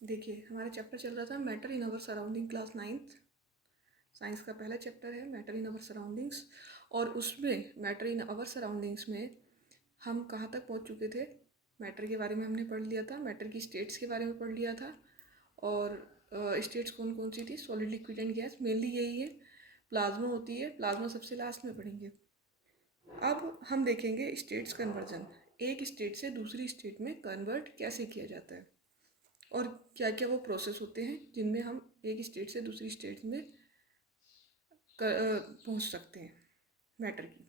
देखिए, हमारा चैप्टर चल रहा था matter in our surrounding, class 9th science का पहला चैप्टर है मैटर इन अवर सराउंडिंग्स। और उसमें मैटर इन अवर सराउंडिंग्स में हम कहाँ तक पहुँच चुके थे? मैटर के बारे में हमने पढ़ लिया था, मैटर की स्टेट्स के बारे में पढ़ लिया था। और स्टेट्स कौन कौन सी थी? Solid, liquid and gas, mainly यही है। प्लाज्मा होती है, प्लाज्मा सबसे लास्ट में पढ़ेंगे। अब हम देखेंगे स्टेट्स कन्वर्जन, एक स्टेट से दूसरी स्टेट में कन्वर्ट कैसे किया जाता है और क्या क्या वो प्रोसेस होते हैं जिनमें हम एक स्टेट से दूसरी स्टेट में पहुंच सकते हैं मैटर की।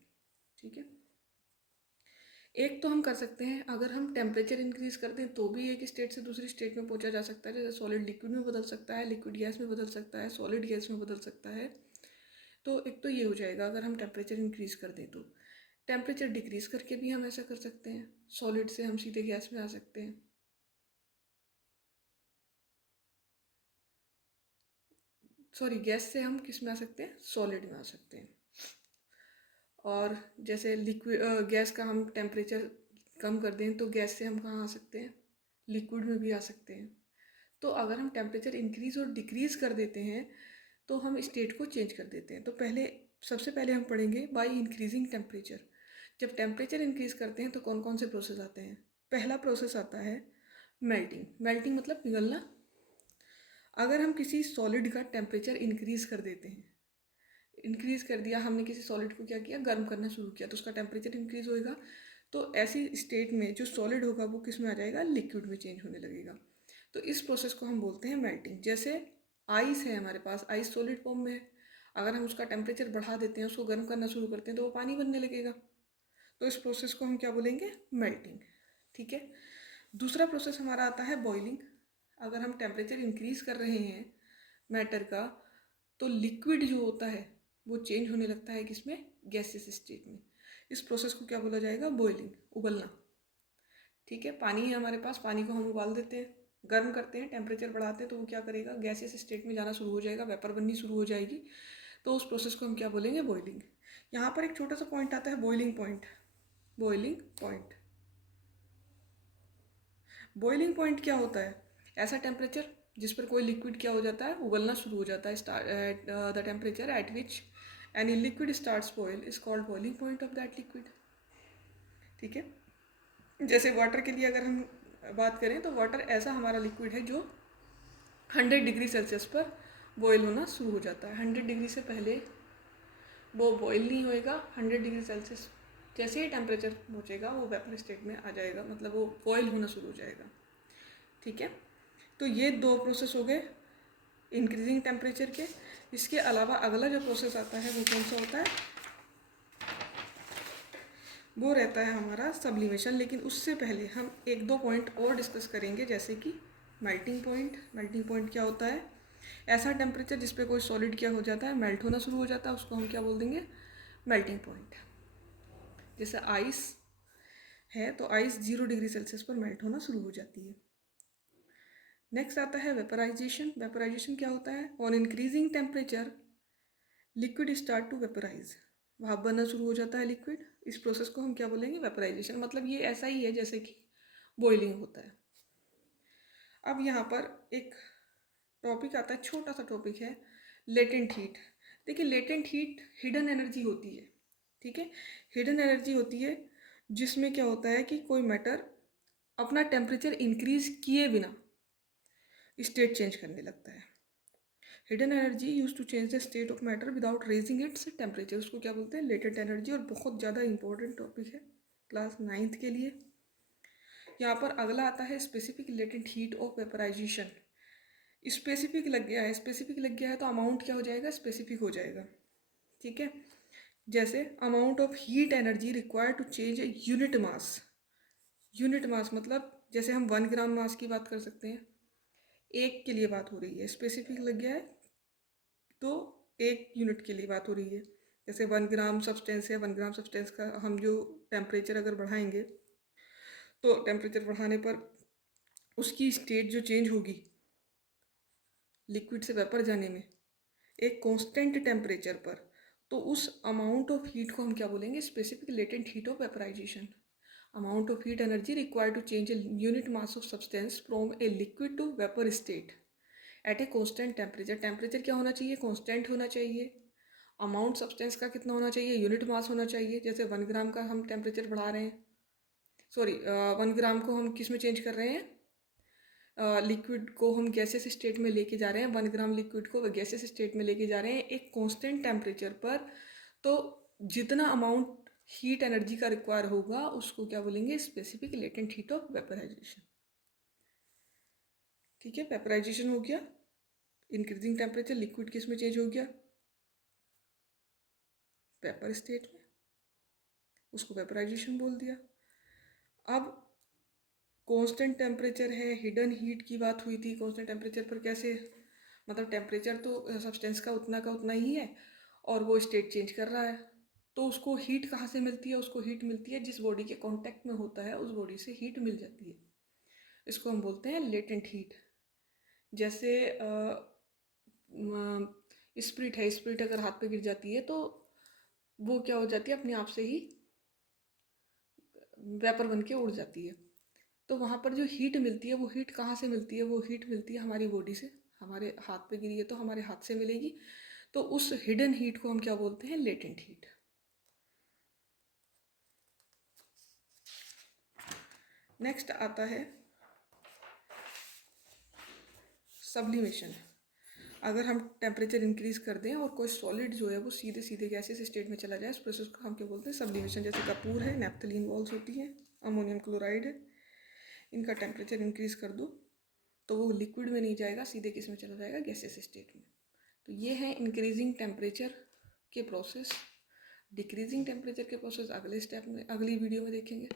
ठीक है, एक तो हम कर सकते हैं, अगर हम टेम्परेचर इंक्रीज कर दें तो भी एक स्टेट से दूसरी स्टेट में पहुंचा जा सकता है। जैसे सॉलिड लिक्विड में बदल सकता है, लिक्विड गैस में बदल सकता है, सॉलिड गैस में बदल सकता है। तो एक तो ये हो जाएगा अगर हम टेम्परेचर इंक्रीज कर दें। तो टेम्परेचर डिक्रीज करके भी हम ऐसा कर सकते हैं, सॉलिड से हम सीधे गैस में आ सकते हैं। सॉरी, गैस से हम किस में आ सकते हैं? सॉलिड में आ सकते हैं। और जैसे लिक्विड गैस का हम टेम्परेचर कम कर दें तो गैस से हम कहाँ आ सकते हैं? लिक्विड में भी आ सकते हैं। तो अगर हम टेम्परेचर इंक्रीज और डिक्रीज कर देते हैं तो हम स्टेट को चेंज कर देते हैं। तो सबसे पहले हम पढ़ेंगे बाई इंक्रीजिंग टेम्परेचर। जब टेम्परेचर इंक्रीज करते हैं तो कौन कौन से प्रोसेस आते हैं? पहला प्रोसेस आता है मेल्टिंग। मेल्टिंग मतलब पिघलना। अगर हम किसी सॉलिड का टेम्परेचर इंक्रीज कर देते हैं, इंक्रीज कर दिया हमने, किसी सॉलिड को क्या किया? गर्म करना शुरू किया, तो उसका टेम्परेचर इंक्रीज होएगा। तो ऐसी स्टेट में जो सॉलिड होगा वो किस में आ जाएगा? लिक्विड में चेंज होने लगेगा। तो इस प्रोसेस को हम बोलते हैं मेल्टिंग। जैसे आइस है हमारे पास, आइस सॉलिड फॉर्म में है, अगर हम उसका टेम्परेचर बढ़ा देते हैं, उसको गर्म करना शुरू करते हैं तो वो पानी बनने लगेगा। तो इस प्रोसेस को हम क्या बोलेंगे? मेल्टिंग। ठीक है, दूसरा प्रोसेस हमारा आता है बॉइलिंग। अगर हम टेम्परेचर इंक्रीज कर रहे हैं मैटर का तो लिक्विड जो होता है वो चेंज होने लगता है किसमें? गैसियस स्टेट में। इस प्रोसेस को क्या बोला जाएगा? बॉइलिंग, उबलना। ठीक है, पानी है हमारे पास, पानी को हम उबाल देते हैं, गर्म करते हैं, टेम्परेचर बढ़ाते हैं तो वो क्या करेगा? गैसियस स्टेट में जाना शुरू हो जाएगा, वेपर बननी शुरू हो जाएगी। तो उस प्रोसेस को हम क्या बोलेंगे? बॉइलिंग। यहाँ पर एक छोटा सा पॉइंट आता है, boiling point. Boiling point, boiling point क्या होता है? ऐसा टेम्परेचर जिस पर कोई लिक्विड क्या हो जाता है? उबलना शुरू हो जाता है। The temperature at which any liquid starts boil is called boiling point of that liquid. ठीक है, जैसे वाटर के लिए अगर हम बात करें तो वाटर ऐसा हमारा लिक्विड है जो 100 डिग्री सेल्सियस पर बॉयल होना शुरू हो जाता है। 100 डिग्री से पहले वो बॉयल नहीं होएगा। 100 डिग्री सेल्सियस जैसे ही टेम्परेचर पहुँचेगा वो वेपर स्टेट में आ जाएगा, मतलब वो बॉयल होना शुरू हो जाएगा। ठीक है, तो ये दो प्रोसेस हो गए इंक्रीजिंग टेम्परेचर के। इसके अलावा अगला जो प्रोसेस आता है वो कौन सा होता है? वो रहता है हमारा सब्लिमेशन। लेकिन उससे पहले हम एक दो पॉइंट और डिस्कस करेंगे, जैसे कि मेल्टिंग पॉइंट। मेल्टिंग पॉइंट क्या होता है? ऐसा टेम्परेचर जिस पे कोई सॉलिड क्या हो जाता है? मेल्ट होना शुरू हो जाता है, उसको हम क्या बोल देंगे? Melting point. जैसे आइस है तो आइस 0 डिग्री सेल्सियस पर मेल्ट होना शुरू हो जाती है। नेक्स्ट आता है वेपराइजेशन। वेपराइजेशन क्या होता है? On increasing temperature liquid start to vaporise, भाप बनना शुरू हो जाता है लिक्विड। इस प्रोसेस को हम क्या बोलेंगे? वेपराइजेशन। मतलब ये ऐसा ही है जैसे कि बॉइलिंग होता है। अब यहाँ पर एक टॉपिक आता है, छोटा सा टॉपिक है, लेटेंट हीट। देखिए, लेटेंट हीट हिडन एनर्जी होती है। ठीक है, हिडन एनर्जी होती है जिसमें क्या होता है कि कोई मैटर अपना टेम्परेचर इंक्रीज किए बिना स्टेट चेंज करने लगता है। Hidden energy use to change the state of matter without raising its temperature, उसको क्या बोलते हैं? Latent energy. और बहुत ज़्यादा इंपॉर्टेंट टॉपिक है क्लास 9th के लिए। यहाँ पर अगला आता है specific latent heat of vaporisation. Specific लग गया है, स्पेसिफिक लग गया है तो अमाउंट क्या हो जाएगा? स्पेसिफिक हो जाएगा। ठीक है, जैसे amount of heat energy required to change a unit mass. Unit mass मतलब जैसे हम 1 ग्राम मास की बात कर सकते हैं, एक के लिए बात हो रही है, स्पेसिफिक लग गया है तो एक यूनिट के लिए बात हो रही है। जैसे 1 ग्राम सब्सटेंस है, 1 ग्राम सब्सटेंस का हम जो टेम्परेचर अगर बढ़ाएंगे तो टेम्परेचर बढ़ाने पर उसकी स्टेट जो चेंज होगी लिक्विड से वेपर जाने में एक कांस्टेंट टेम्परेचर पर, तो उस अमाउंट ऑफ हीट को हम क्या बोलेंगे? Specific latent heat of vaporisation. Amount of heat energy required to change a unit mass of substance from a liquid to vapour state at a constant temperature. Temperature क्या होना चाहिए? Constant होना चाहिए। Amount substance का कितना होना चाहिए? Unit mass होना चाहिए। जैसे 1 ग्राम का हम टेम्परेचर बढ़ा रहे हैं, सॉरी 1 ग्राम को हम किस में चेंज कर रहे हैं? लिक्विड को हम गैसेस स्टेट में लेके जा रहे हैं। 1 ग्राम लिक्विड को गैसेस स्टेट में लेके जा रहे हैं एक कांस्टेंट टेम्परेचर पर। तो जितना अमाउंट हीट एनर्जी का रिक्वायर होगा उसको क्या बोलेंगे? Specific latent heat of vaporisation. ठीक है, वेपराइजेशन हो गया। इंक्रीजिंग टेम्परेचर, लिक्विड किस में चेंज हो गया? वेपर स्टेट में, उसको वेपराइजेशन बोल दिया। अब कांस्टेंट टेम्परेचर है, हिडन हीट की बात हुई थी। कांस्टेंट टेम्परेचर पर कैसे, मतलब टेम्परेचर तो सब्सटेंस का उतना ही है और वो स्टेट चेंज कर रहा है, तो उसको हीट कहाँ से मिलती है? उसको हीट मिलती है जिस बॉडी के कांटेक्ट में होता है उस बॉडी से हीट मिल जाती है। इसको हम बोलते हैं लेटेंट हीट। जैसे स्प्रिट है, स्प्रिट अगर हाथ पे गिर जाती है तो वो क्या हो जाती है? अपने आप से ही वेपर बन के उड़ जाती है। तो वहाँ पर जो हीट मिलती है वो हीट कहाँ से मिलती है? वो हीट मिलती है हमारी बॉडी से। हमारे हाथ पे गिरी है तो हमारे हाथ से मिलेगी। तो उस हिडन हीट को हम क्या बोलते हैं? Latent heat. नेक्स्ट आता है सब्लिमेशन। अगर हम टेम्परेचर इंक्रीज कर दें और कोई सॉलिड जो है वो सीधे सीधे गैसेस स्टेट में चला जाए, उस प्रोसेस को हम क्या बोलते हैं? सब्लिमेशन। जैसे कपूर है, नैप्थलीन बॉल्स होती हैं, अमोनियम क्लोराइड है, इनका टेम्परेचर इंक्रीज कर दो तो वो लिक्विड में नहीं जाएगा, सीधे किस में चला जाएगा? गैसेस स्टेट में। तो ये है इंक्रीजिंग टेम्परेचर के प्रोसेस। डिक्रीजिंग टेम्परेचर के प्रोसेस अगले स्टेप में, अगली वीडियो में देखेंगे।